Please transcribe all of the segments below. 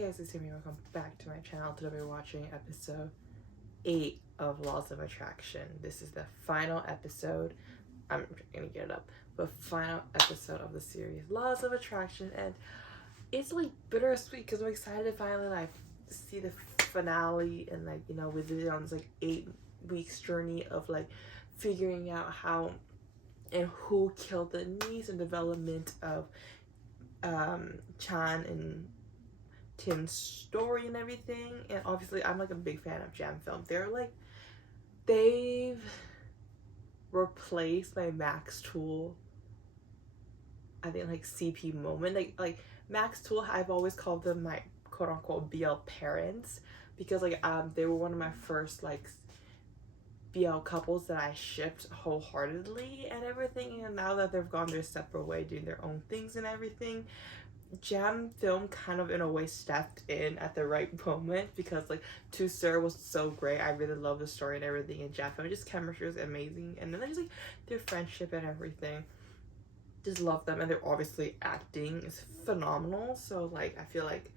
Hey, this is Amy. Welcome back to my channel. Today we're watching episode 8 of Laws of Attraction. This is the final episode. I'm gonna get it up. But final episode of the series, Laws of Attraction, and it's like bittersweet because I'm excited to finally like see the finale and like, you know, we did it on this like 8 weeks journey of like figuring out how and who killed the niece and development of Chan and Tim's story and everything. And obviously I'm like a big fan of Jam Film. They've replaced my Max Tool, I think, like CP moment. Like Max Tool, I've always called them my quote unquote BL parents because like they were one of my first like BL couples that I shipped wholeheartedly and everything. And now that they've gone their separate way doing their own things and everything, Jam Film kind of in a way stepped in at the right moment because like To Sir was so great. I really love the story and everything, and Jam Film just chemistry is amazing, and then there's like their friendship and everything. Just love them, and they're obviously acting is phenomenal. So like I feel like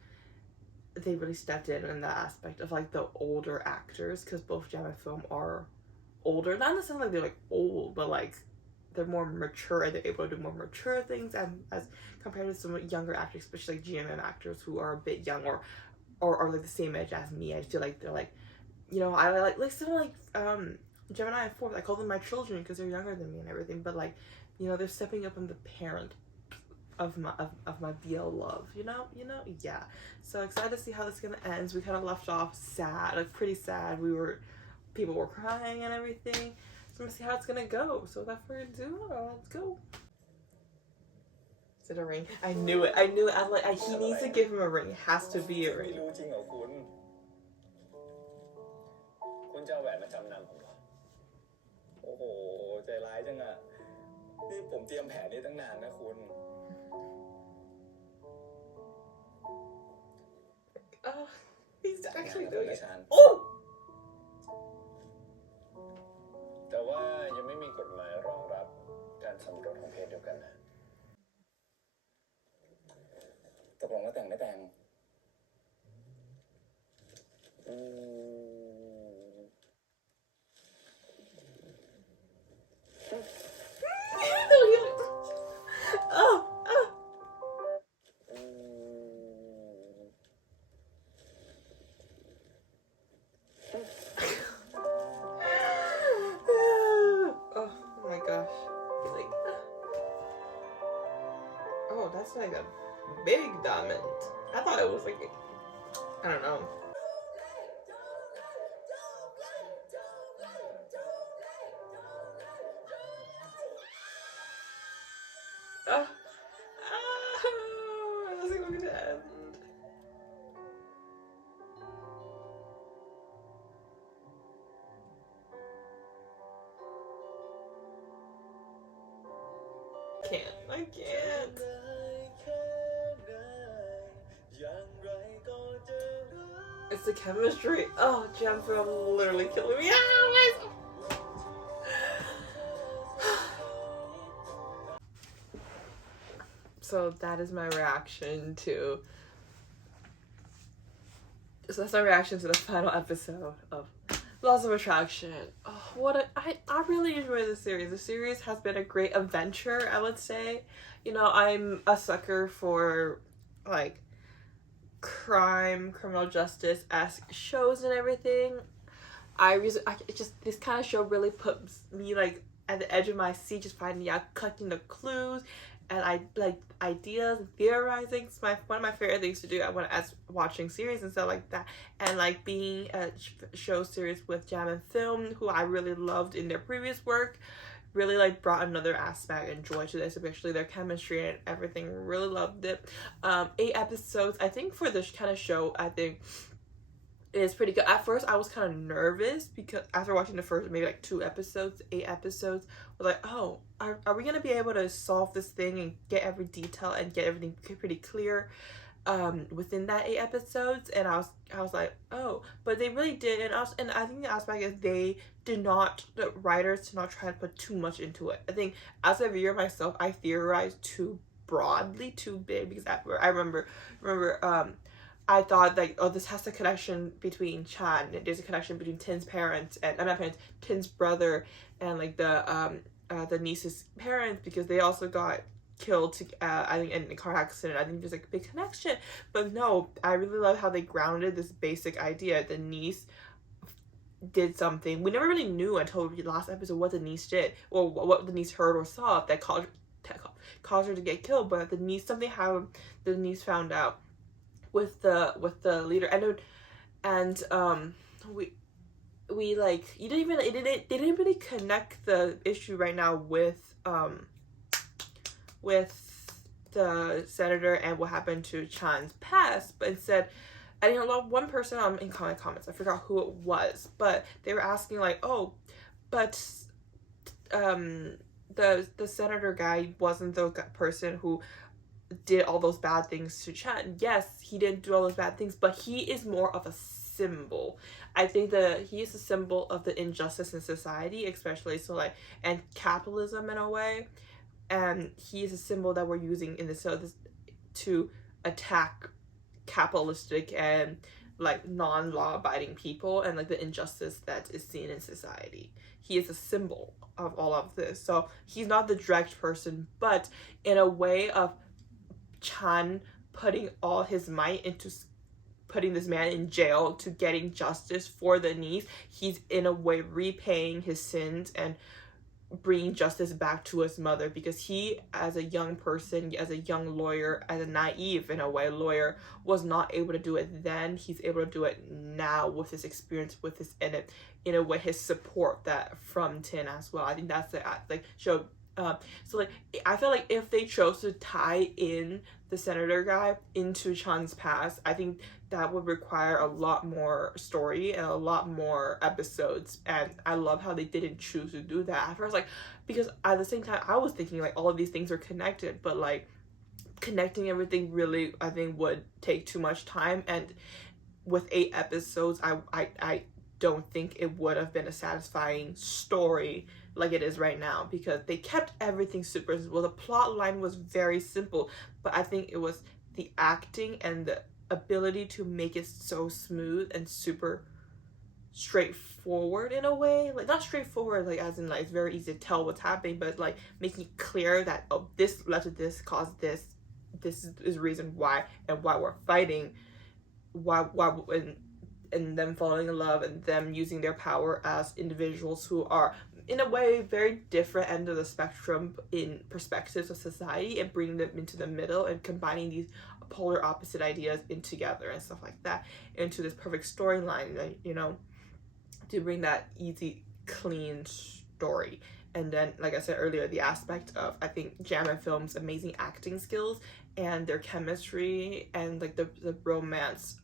they really stepped in that aspect of like the older actors, because both Jam and Film are older, not necessarily like they're like old, but like they're more mature and they're able to do more mature things, and as compared to some younger actors, especially like GMM actors who are a bit young or like the same age as me. I feel like they're like, you know, I like some like Gemini and Fourth, I call them my children because they're younger than me and everything, but like, you know, they're stepping up on the parent of my BL love, you know, yeah. So excited to see how this is gonna end. We kind of left off sad, like pretty sad. People were crying and everything. So I'm gonna see how it's gonna go. So without further ado, let's go. Is it a ring? I knew it. I was like, he needs to give him a ring. It has to be a ring. คุณจะเอาแหวนมาจำนำผมเหรอโอ้โหใจร้ายจังอะนี่ผมเตรียมแผนนี้ตั้งนานนะคุณ Oh, he's actually doing it. โอ้แต่ว่ายังไม่มีกฎหมายรองรับการสมรสของเพศเดียวกันนะตกลงว่าแต่งไม่แต่ง Oh, that's like a big diamond. I thought it was like, I don't know. How's it going to end? I can't. It's the chemistry. Oh, Jam Film literally killing me. So that is my reaction to. So that's my reaction to the final episode of Laws of Attraction. Oh, I really enjoy this series. The series has been a great adventure, I would say. You know, I'm a sucker for like criminal justice-esque shows and everything. This kind of show really puts me like at the edge of my seat, just finding out, collecting the clues, and I like ideas and theorizing. It's one of my favorite things to do as watching series and stuff like that, and like being a show series with Jam and Film, who I really loved in their previous work, really like brought another aspect and joy to this, especially their chemistry and everything. Really loved it. 8 episodes, I think, for this kind of show, I think is pretty good. At first I was kind of nervous because after watching the first maybe like 2 episodes, 8 episodes, I was like, oh, are we gonna be able to solve this thing and get every detail and get everything pretty clear within that 8 episodes? And I was like, oh, but they really did. And I think the aspect is the writers did not try to put too much into it. I think as a viewer myself, I theorized too broadly, too big, because I remember I thought like, oh, this has a connection between Chan. There's a connection between Tin's parents and not parents, Tin's brother and like the niece's parents, because they also got killed I think in a car accident. I think there's like a big connection, but no, I really love how they grounded this basic idea. The niece did something we never really knew until the last episode, what the niece did or what the niece heard or saw that caused her to get killed. But the niece, something happened, the niece found out with the leader, and we like, they didn't really connect the issue right now with the senator and what happened to Chan's past, but instead, I think one person in comments, I forgot who it was, but they were asking like, oh, but the senator guy wasn't the person who did all those bad things to Chan. Yes, he didn't do all those bad things, but he is more of a symbol. I think that he is a symbol of the injustice in society, especially so like, and capitalism in a way, and he is a symbol that we're using in this to attack capitalistic and like non-law abiding people and like the injustice that is seen in society. He is a symbol of all of this. So he's not the direct person, but in a way of Chan putting all his might into putting this man in jail to getting justice for the niece, he's in a way repaying his sins and bringing justice back to his mother, because he, as a young person, as a young lawyer, as a naive in a way lawyer, was not able to do it then. He's able to do it now with his experience, with his in a way his support that from Tin as well. I think that's the like show. So like, I feel like if they chose to tie in the senator guy into Chan's past, I think that would require a lot more story and a lot more episodes, and I love how they didn't choose to do that at first, like, because at the same time I was thinking like all of these things are connected, but like connecting everything really, I think, would take too much time, and with 8 episodes I don't think it would have been a satisfying story like it is right now, because they kept everything super simple. The plot line was very simple, but I think it was the acting and the ability to make it so smooth and super straightforward in a way, like not straightforward like as in like it's very easy to tell what's happening, but like making it clear that, oh, this led to this, caused this is the reason why, and why we're fighting, why and them falling in love, and them using their power as individuals who are in a way very different end of the spectrum in perspectives of society, and bringing them into the middle and combining these polar opposite ideas in together and stuff like that into this perfect storyline, you know, to bring that easy, clean story. And then, like I said earlier, the aspect of, I think, Jam and Film's amazing acting skills and their chemistry and like the romance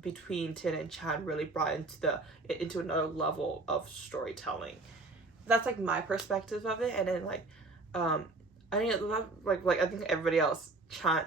between Tin and Chan really brought into another level of storytelling. That's like my perspective of it. And then like I think I think everybody else, Chan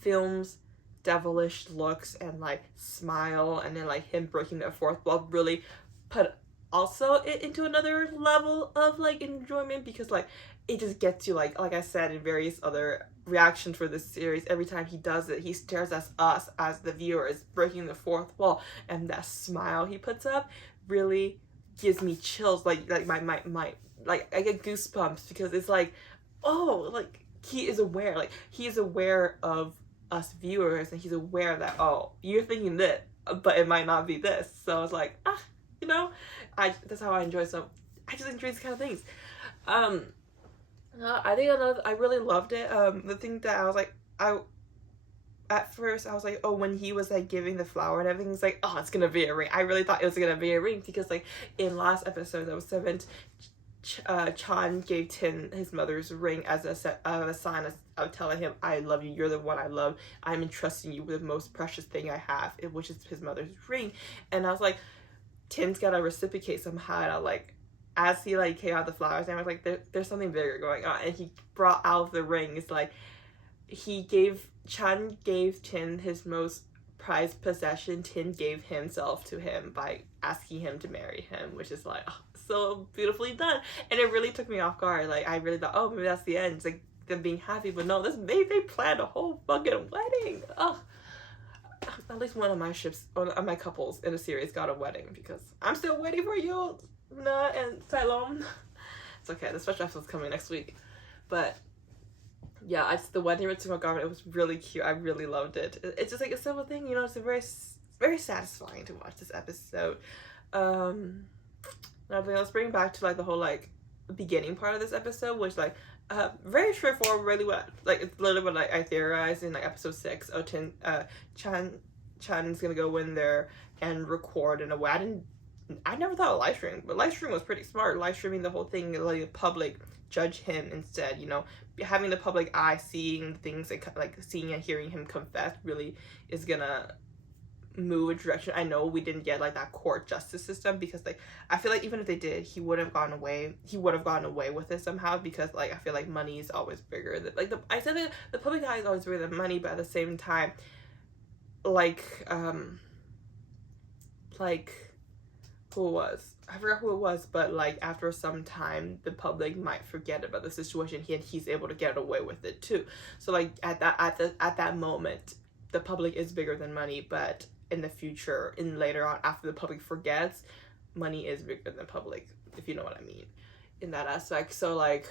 Film's devilish looks and like smile, and then like him breaking the fourth wall really put also it into another level of like enjoyment, because like it just gets you like I said in various other reactions for this series, every time he does it, he stares at us as the viewers, breaking the fourth wall, and that smile he puts up really gives me chills, like my like I get goosebumps, because it's like, oh, like he is aware of us viewers, and he's aware that, oh, you're thinking this, but it might not be this. So it's like, you know, that's how I enjoy. So I just enjoy these kind of things. I think I really loved it. The thing that I was like, at first I was like, oh, when he was like giving the flower and everything, it's like, oh, it's gonna be a ring. I really thought it was gonna be a ring, because like in last episode, that was 7, Chan gave Tin his mother's ring as a sign of telling him, I love you, you're the one I love, I'm entrusting you with the most precious thing I have, which is his mother's ring. And I was like, Tin's gotta reciprocate somehow. And I like, as he like came out the flowers, and I was like, there's something bigger going on. And he brought out the ring. It's like Chan gave Tin his most prized possession. Tin gave himself to him by asking him to marry him, which is like, oh, so beautifully done. And it really took me off guard. Like I really thought, oh, maybe that's the end. It's like them being happy, but no, they planned a whole fucking wedding. Oh, at least one of my ships or my couples in the series got a wedding, because I'm still waiting for you, Na and Cylon. It's okay, the special episode's coming next week. But yeah, the wedding with Tsumo Garment, it was really cute. I really loved it. It's just like a simple thing, you know. It's a very satisfying to watch this episode. Now let's bring it back to like the whole like beginning part of this episode, which like very straightforward, really what like it's literally what like I theorized in like episode 6. Chan's gonna go in there and record in a WAD. I never thought of live stream, but live stream was pretty smart. Live streaming the whole thing, letting the public judge him instead, you know, having the public eye seeing things like seeing and hearing him confess really is gonna move a direction. I know we didn't get like that court justice system, because like I feel like even if they did, he would have gotten away with it somehow, because like I feel like money is always bigger than like I said that the public eye is always bigger than money, but at the same time like who it was, I forgot who it was, but like after some time the public might forget about the situation, he's able to get away with it too. So like at that moment the public is bigger than money, but in the future, in later on after the public forgets, money is bigger than public, if you know what I mean, in that aspect. So like,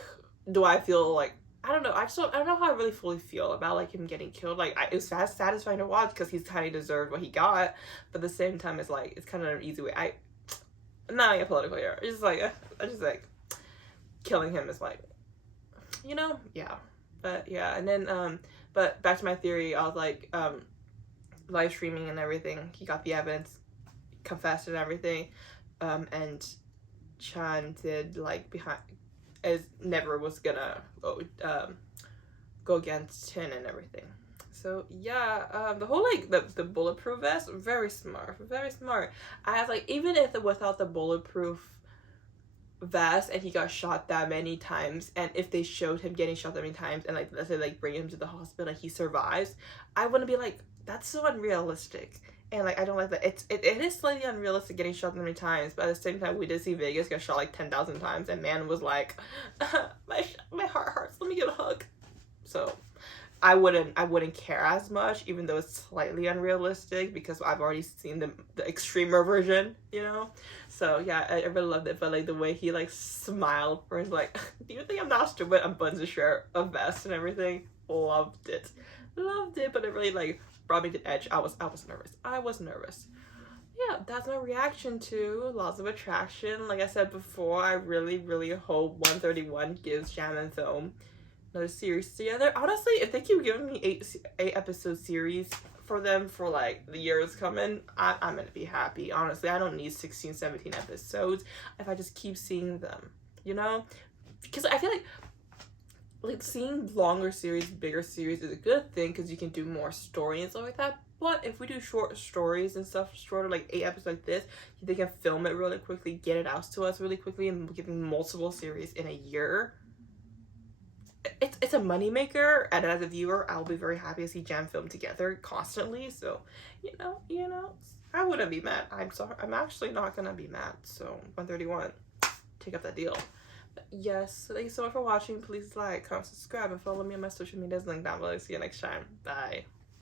do I feel like, I don't know, I don't know how I really fully feel about like him getting killed. Like it was satisfying to watch because he's kind of deserved what he got, but at the same time it's like it's kind of an easy way. I'm not a political here. It's just like I just like killing him is like, you know, yeah. But yeah, and then but back to my theory, I was like live streaming and everything, he got the evidence, confessed and everything, and Chan did like behind as never was gonna go against Tin and everything. So yeah, the whole like the bulletproof vest, very smart. I was like, even if without the bulletproof vest and he got shot that many times, and if they showed him getting shot that many times and like let's say like bring him to the hospital and he survives, I wouldn't be like, that's so unrealistic. And like I don't like that. It is slightly unrealistic getting shot that many times, but at the same time we did see Vegas get shot like 10,000 times and man was like my heart hurts, let me get a hug. So I wouldn't care as much, even though it's slightly unrealistic, because I've already seen the extremer version, you know. So yeah, I really loved it. But like the way he like smiled, where he's like, "Do you think I'm not stupid?" I'm buns a shirt, a vest, and everything. Loved it. But it really like brought me to the edge. I was nervous. Yeah, that's my reaction to Laws of Attraction. Like I said before, I really hope 131 gives Jam and Film another series together. Honestly, if they keep giving me eight episode series for them for like the years coming, I'm gonna be happy. Honestly, I don't need 16, 17 episodes if I just keep seeing them, you know? Because I feel like seeing longer series, bigger series is a good thing, because you can do more story and stuff like that. But if we do short stories and stuff, shorter like 8 episodes like this, they can film it really quickly, get it out to us really quickly, and giving multiple series in a year. It's a moneymaker, and as a viewer, I'll be very happy to see Jam film together constantly. So, you know, I wouldn't be mad. I'm sorry, I'm actually not gonna be mad. So 131, take up that deal. But yes, so thank you so much for watching. Please like, comment, subscribe, and follow me on my social medias. Link down below. See you next time. Bye.